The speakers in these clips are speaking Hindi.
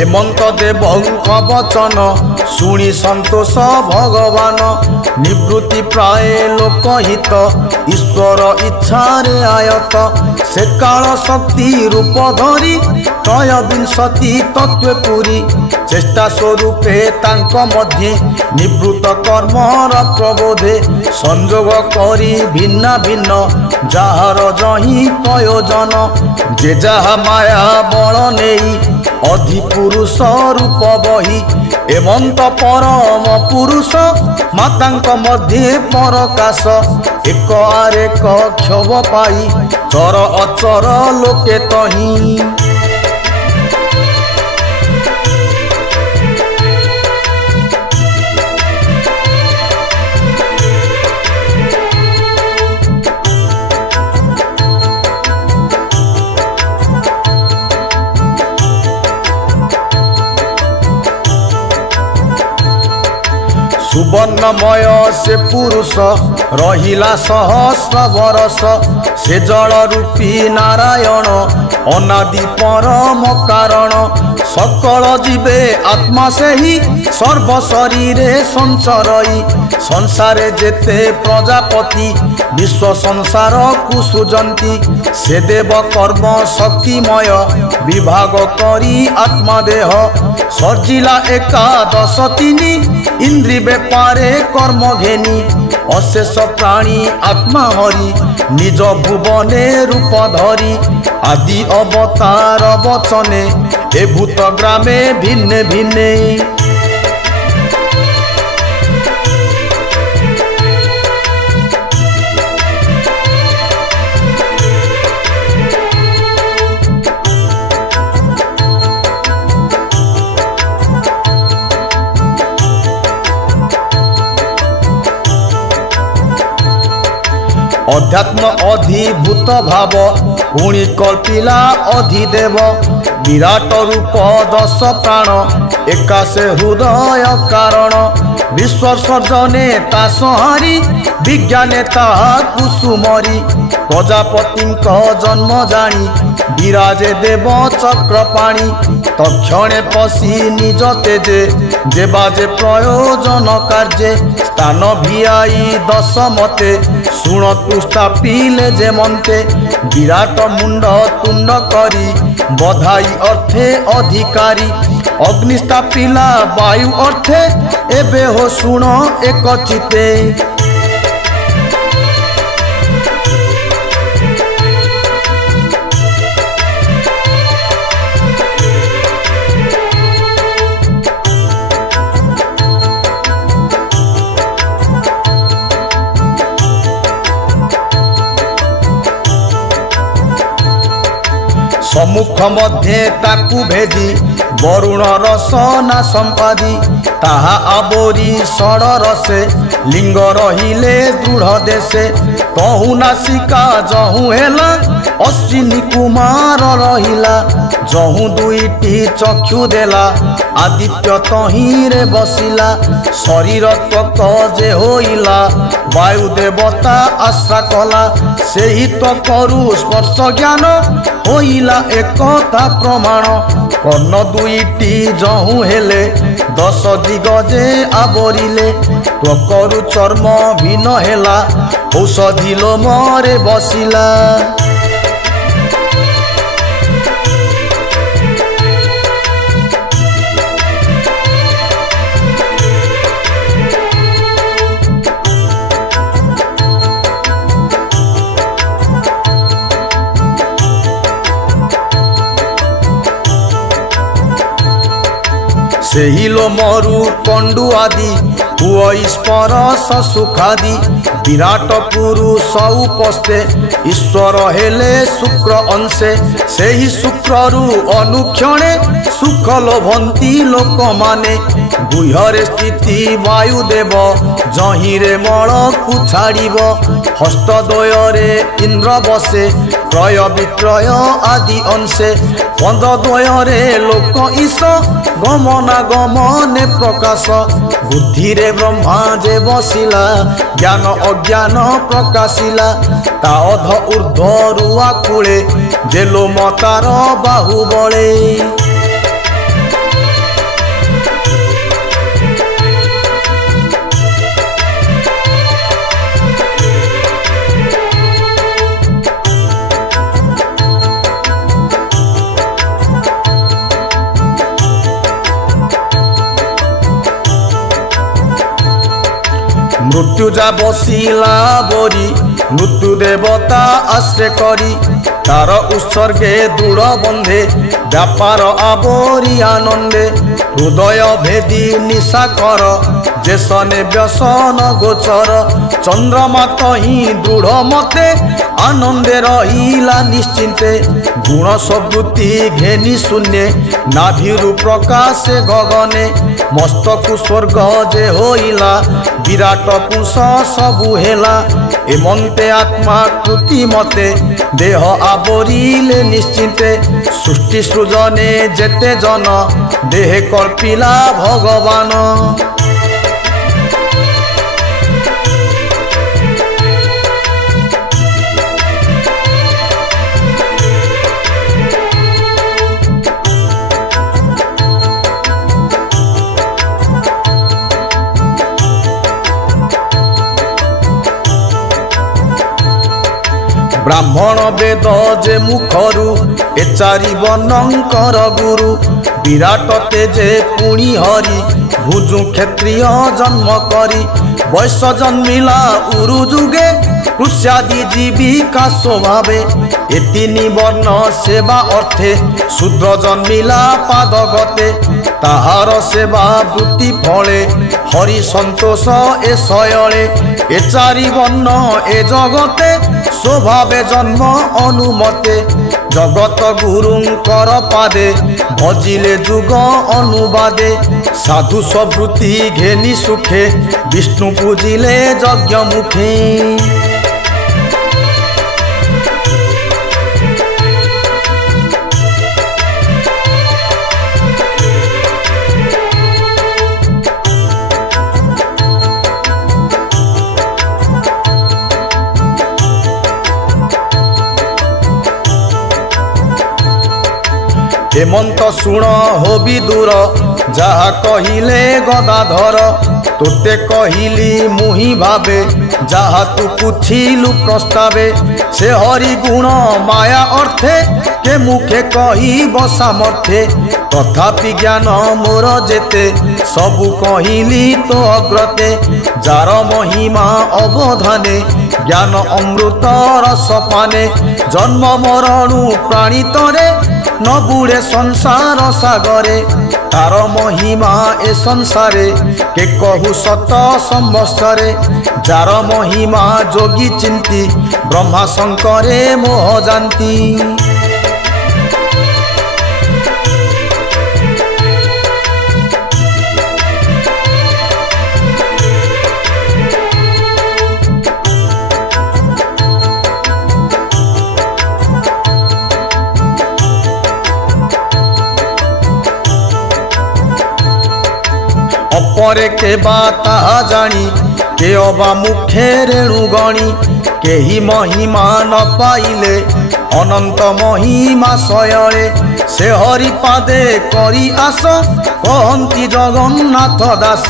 हेमंत देवଙ୍କ वचन शुणी संतोष भगवान निवृत्ति प्राय लोकहित ईश्वर इच्छा रे आयत से काल शक्ति रूप धरी त्रयोविंशति तत्व पुरी चेष्टा स्वरूपे तांक मध्य निवृत्त कर्मर प्रबोधे संयोग करी भिन्न भिन्न जार जही प्रयोजन जे जहा माया बल नेई अधिपुरुष रूप बही एमंत परम पुरुष मातांक मध्य परकाश एक आरेक क्षोभ पाई चर अचर लोके तही सुवर्णमय से पुरुष रहिला सहस्र बरस से जल रूपी नारायण अनादि परम कारण सकल जीवे आत्मा से ही सर्व शरीरे संचरई संसारे जेते प्रजापति विश्व संसार कुसुजंती से देव कर्म शक्तिमय विभाग करी आत्मा देह सर्जिला एकादश तीनी इंद्री बेपारे कर्म घेनी अशेष प्राणी आत्मा हरि निज भुवने रूप धरी आदि अवतार वचने ए भूत ग्रामे भिन्ने भिन्ने अध्यात्म अधिभूत भाव पुणी कल्पिला अधिदेव विराट रूप दश प्राण एकाशे हृदय कारण विश्व सर्जने ता संहारी विज्ञाने ताहा कुसुमरी प्रजापति जन्म जानी विराजे देव चक्रपाणी तक्षणे पशि निज तेजे जे बाजे प्रयोजन कार्ये स्थान भियाई दश मते शुणतु स्थापिले जे मन्ते विराट मुंड तुंड करी बधाई अर्थे अधिकारी अग्नि स्थापिला वायु अर्थे एबे हो शुण एक चिते सम्मुख मध्य ताकू भेदी वरुण रसना संपादी ताहा आबोरी षड रसे लिंग रहिले दृढ़ देशे तहु नासिका जहु हेला अश्विनी कुमार रहिला जहु दुईटी चक्षु देला आदित्य तहिरे बसिला शरीर त्वक जे होइला वायु देवता आशा कला सेही त्वकरु स्पर्श ज्ञान होइला एकता प्रमाण कर्ण दुईटी जहु हेले दश दिगजे आवरिले त्वकरु चर्म भिन्न हेला औषधि लोमरे बसिला सेही लोमरु कंडु आदि हुई स्पर्श सुखादि विराट पुरुष उपस्थे ईश्वर हेले शुक्र अंशे सेही शुक्ररु अनुक्षणे सुख लोभंती लोक माने गुह्यरे स्थिति वायुदेव जहिरे मल को छाड़िब हस्तद्वयरे इंद्र बसे क्रय विक्रय आदि अंशे पदद्वयरे लोक ईश गमनागमने प्रकाश बुद्धिरे ब्रह्मा जे बसिला ज्ञान अज्ञान प्रकाशिला ता अध ऊर्ध्व रुआ कूले जे लोमतार बाहुबले। मृत्युजा बसिला बोरी मृत्यु देवता आश्रय करी तार उत्सर्गे दृढ़ बंधे व्यापार आबोरी आनंदे हृदय भेदी निशा कर जेसने व्यसन गोचर चंद्रमा ही दृढ़ मते आनंदे रहिला निश्चिंते गुण सबृत्ति घेनी शून्य नाभिरु प्रकाशे गगने मस्तकु स्वर्ग जे होइला विराट पुंस सबु हेला एमंते आत्मा कृति मते देह आवरिले निश्चिंते सृष्टि सृजने जेते जन देह कल्पिला भगवान ब्राह्मण वेद जे मुखरु ए चारि वर्णंकर गुरु विराट तेजे पुणी हरि भुजु क्षत्रिय जन्म करी वैश्य जन्मिला उरु जुगे कृष्यादि जीविका स्वभावे ए तीनि वर्ण सेवा अर्थे शूद्र जन्मिला पादगते ताहार सेवा वृत्ति फले हरि संतोष ए शयले ए चारि वर्ण ए जगते स्वभावे जन्म अनुमते जगत गुरुंकर पादे भजिले जुग अनुवादे साधु स्वृत्ति घेनी सुखे विष्णु पूजिले यज्ञ मुखे हेमंत शुण होबी दूर जहा कहिले गदाधर तोते कहिली मुहि भावे जहा तू पुछिलु प्रस्तावे से हरि गुण माया अर्थे के मुखे कहिब सामर्थे तथापि ज्ञान मोर जेते सबु कहिली तो अग्रते जार महिमा अवधाने ज्ञान अमृत रस पाने जन्म मरणु प्राणी तरे न बुड़े संसार सागरे तार महिमा ए संसारे के कहु सत संवत्सरे जार महिमा जोगी चिंती ब्रह्मा शंकरे मोह जानती अपरे के बाता जानी के अबा मुखे रेणु गणी के ही महिमा न पाइले अनंत महिमा शयले से हरि पादे करी आस कहंती जगन्नाथ दास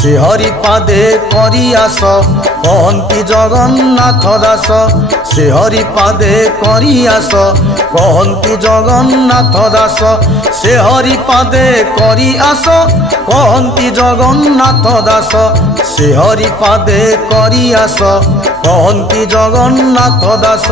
से हरि पादे करी आस कहंती जगन्नाथ दास से हरि पादे करी आस कहंती जगन्नाथ दास से हरि पादे करी आस कहंती जगन्नाथ दास से हरि पादे करी आस कहंती जगन्नाथ दास।